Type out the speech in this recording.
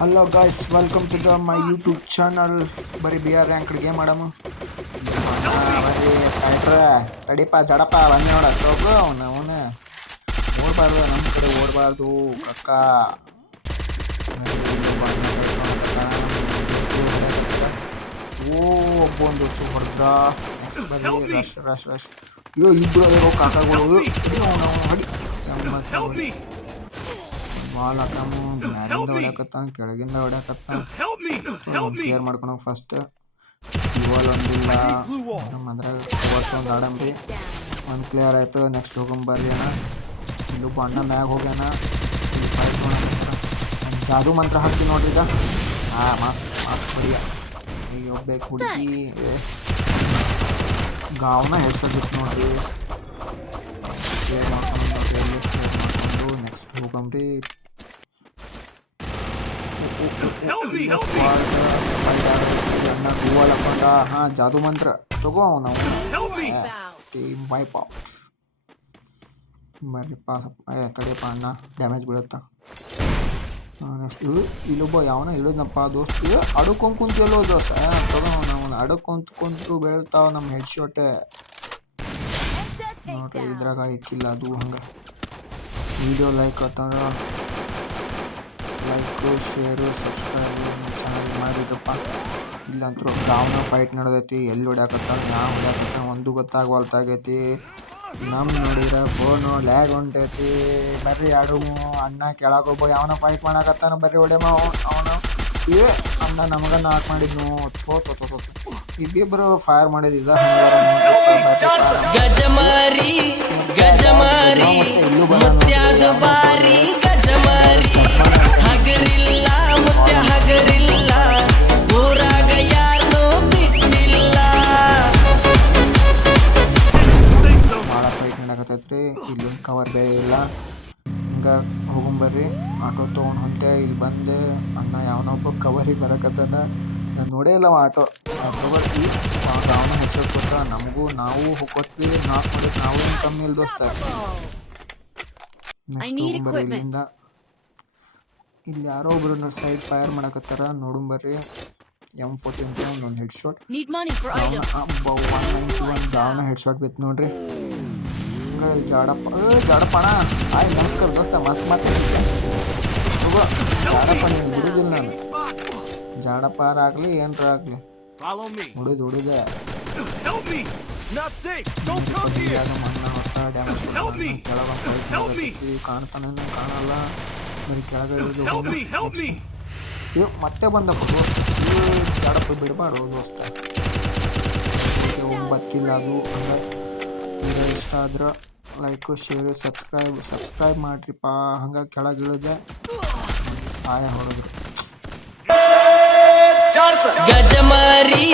Hello guys, welcome to my YouTube channel. ಬರೀ B R ranked game ಆಡಮು. ಬರೀ ಸ್ಕೈಟ್ರ ತಡಿಪ ಜಡಪ ಬನ್ನಿ ನೋಡ ತಗೋ ಅವನು ಓಡಬಾರ್ದು, ನಮ್ಮ ಕಡೆ ಓಡಬಾರ್ದು ಕಕ್ಕ. ಓ ಒಬ್ಬೊಂದು ಹೊಡೆದ. ನೆಕ್ಸ್ಟ್ ಬರ್ರಿ ರಶ್ ರಶ್ ರಶ್. ಅಯ್ಯೋ ಇಬ್ಬರು ಅದೇ ಕಾಕಾಗಳು ಹೊಡಿ. ಬಾಲ್ ಹಾಕಮು, ಮ್ಯಾಲಿಂದ ಹೊಡ್ಯಾಕತ್ತಾನ, ಕೆಳಗಿಂದ ಹೊಡ್ಯಾಕತ್ತಾನ. Clear ಮಾಡ್ಕೊಳ first. ಇವಾಲ್ ಒಂದಿಲ್ಲ, ನಮ್ಮ ಅದ್ರಾಗ ಒಂದು ಆಡಮ್ರಿ. ಒಂದು ಕ್ಲಿಯರ್ ಆಯ್ತು. ನೆಕ್ಸ್ಟ್ ಹೋಗಂಬರ್ರಿ ಅಣ್ಣ. ಇಲ್ಲೊಬ್ಬ ಅಣ್ಣ ಮ್ಯಾಗ ಹೋಗ್ಯಾನ. ಇಲ್ಲಿ ಫೈಟ್ ಜಾದು ಮಂತ್ರ ಹಾಕ್ತೀವಿ ನೋಡ್ರಿ ಈಗ. ಮಸ್ತ್ ಮಸ್ತ್ ಹೊಡಿಯ. ಈಗ ಹೋಗ್ಬೇಕು ಹುಡುಗಿ ಗಾವನ ಹೆಡ್ಸೋದಿತ್ತು ನೋಡ್ರಿ. ಕ್ಲಿಯರ್ ಮಾಡ್ಕೊಂಡು ನೆಕ್ಸ್ಟ್ ಹೋಗಮ್ರಿ. ಅಣ್ಣ ಹೂವಲ್ ಹಾಕೊಂಡ. ಜಾದು ಮಂತ್ರ ತಗೋ ನಾವು ಟೀಮ್ ವೈಪ್ ಔಟ್. ಬರ್ರಿಪ್ಪ ತಡಿಯಪ್ಪ ಅಣ್ಣ, ಡ್ಯಾಮೇಜ್ ಬೀಳುತ್ತಾ. ನೆಕ್ಸ್ಟ್ ಇಲ್ಲೊಬ್ಬ ಯಾವನ ಇಳಿದ್ನಪ್ಪ ದೋಸ್ತ್. ಅಡ್ಕೊಂಡ್ ಕುಂತಿಯಲ್ಲೋ ದೋಸ್ತ. ತಗೋ ನಾವು ಅಡ್ಕೊಂತ ಕುಂತು ಬೀಳ್ತಾವ ನಮ್ಮ ಹೆಡ್ ಶಾಟೇ ನೋಡ್ರಿ. ಇದ್ರಾಗ ಐತಿಲ್ಲ ಅದು ಹಂಗೆ. ವಿಡಿಯೋ ಲೈಕ್ ಆತಂದ್ರೆ ಲೈಕು ಶೇರು ಸಬ್ಸ್ಕ್ರೈಬ್ ಚಾನಲ್ ಮಾಡಿದ್ರಪ್ಪ. ಇಲ್ಲಂತರೂ ಗಾವನ ಫೈಟ್ ನಡೆದೈತಿ. ಎಲ್ಲಿ ಹೊಡ್ಯಾಕತ್ತಾನ ಯಾವ ಹೊಡ್ಯಾಕತ್ತಾನ ಒಂದು ಗೊತ್ತಾಗವಲ್ತಾಗೈತಿ. ನಮ್ಮ ನೋಡಿದ್ರೆ ಫೋನು ಲ್ಯಾಗ್ ಹೊಂಟೈತಿ. ಬರ್ರಿ ಆಡುಮು. ಅಣ್ಣ ಕೆಳಗೊಬ್ಬ ಯಾವನ ಫೈಟ್ ಮಾಡಾಕತ್ತಾನ. ಬರ್ರಿ ಹೊಡೆಮ ಅವನು. ಅಣ್ಣ ನಮಗ ನಾಕ್ ಮಾಡಿದ್ನು. ಇಬ್ಬಿಬ್ರು ಫೈರ್ ಮಾಡಿದ. ಗಜಮಾರಿ ಗಜಮಾರಿ ಮುತ್ಯಾದು ಬಾರಿ ಗಜಮಾರಿ. ಹಗರಿಲ್ಲ ಮುತ್ಯ ಹಗರಿಲ್ಲ, ಊರಾಗ ಯಾರನ್ನೂ ಬಿಟ್ಟಿಲ್ಲ. ಭಾಳ ಫೈಟ್ ಮಾಡಕತ್ತೈತ್ರಿ. ಇಲ್ಲೊಂದು ಕವರ್ ಬೇರೆ ಇಲ್ಲ. ಹಿಂಗೆ ಹೋಗಂಬರ್ರಿ. ಆಟೋ ತೊಗೊಂಡು ಹೊಂಟೆ. ಇಲ್ಲಿ ಬಂದೆ. ಅಣ್ಣ ಯಾವನೊಬ್ಬ ಕವರಿಗೆ ಬರಕತ್ತಾನ. ನಾನು ನೋಡೇ ಇಲ್ಲ ಆಟೋ ತಗೊಳ್ತಿ. ಅವನ ಹೆಸರು ಕೊಟ್ಟ ನಮಗೂ. ನಾವು ಹೋಗ್ಕೊಟ್ವಿ. ನಾಲ್ಕು ಮಾಡಿದ್ ನಾವು ಏನು ಕಮ್ಮಿ ಇಲ್ಲ ದೋಸ್ತ. ನೆಕ್ಸ್ಟ್ ಹೋಗಂಬರ್ರಿ ಇಲ್ಲಿಂದ. ಇಲ್ಲಿ ಯಾರೋ ಒಬ್ರು ಸೈಡ್ ಫೈರ್ ಮಾಡಕತ್ತಾರ. ನೋಡುಂಬರ್ರಿ. M14 ಅಂತ ಒಂದೊಂದು ಹೆಡ್ ಶಾಟ್. 191 ಗಾವನ ಹೆಡ್ ಶಾಟ್ ಬಿತ್ತು ನೋಡ್ರಿ. ಜಾಡಪ್ಪಣ ಆಯ್ ನಮಸ್ಕಾರ ದೋಸ್ತ. ಮಸ್ತ್ ಮಾತಾಡ್ತಿದ್ದೆ ತಗೋ. ಜಾಡಪ್ಪ ನೀನು ಬಿಡುದಿಲ್ಲ ನಾನು. ಜಾಡಪ್ಪಾರ ಆಗ್ಲಿ ಏನ್ರ ಆಗ್ಲಿ ಹುಡಿದೆ ಮಣ್ಣ ಹೊತ್ತ ಡ್ಯಾಮೇಜ್ ಕಾಣ್ತಾನೇನು ಕಾಣಲ್ಲ. ಬರೀ ಕೆಳಗೆ ಮತ್ತೆ ಬಂದಪ್ಪ ಜಾಡಪ್ಪ ಬಿಡಬಾರ್ದು ದೋಸ್ತ. 9 ಕಿಲ್ಲ ಅದು. ಹಂಗೆ ಇಷ್ಟ ಆದ್ರೆ ಲೈಕು ಶೇರು ಸಬ್ಸ್ಕ್ರೈಬ್ ಮಾಡ್ರಿಪ್ಪ. ಹಂಗೆ ಕೆಳಗೆ ಇಳಿದೆ ಸಹಾಯ ಹೊಡೆದ್ರು. ಗಜಮಾರಿ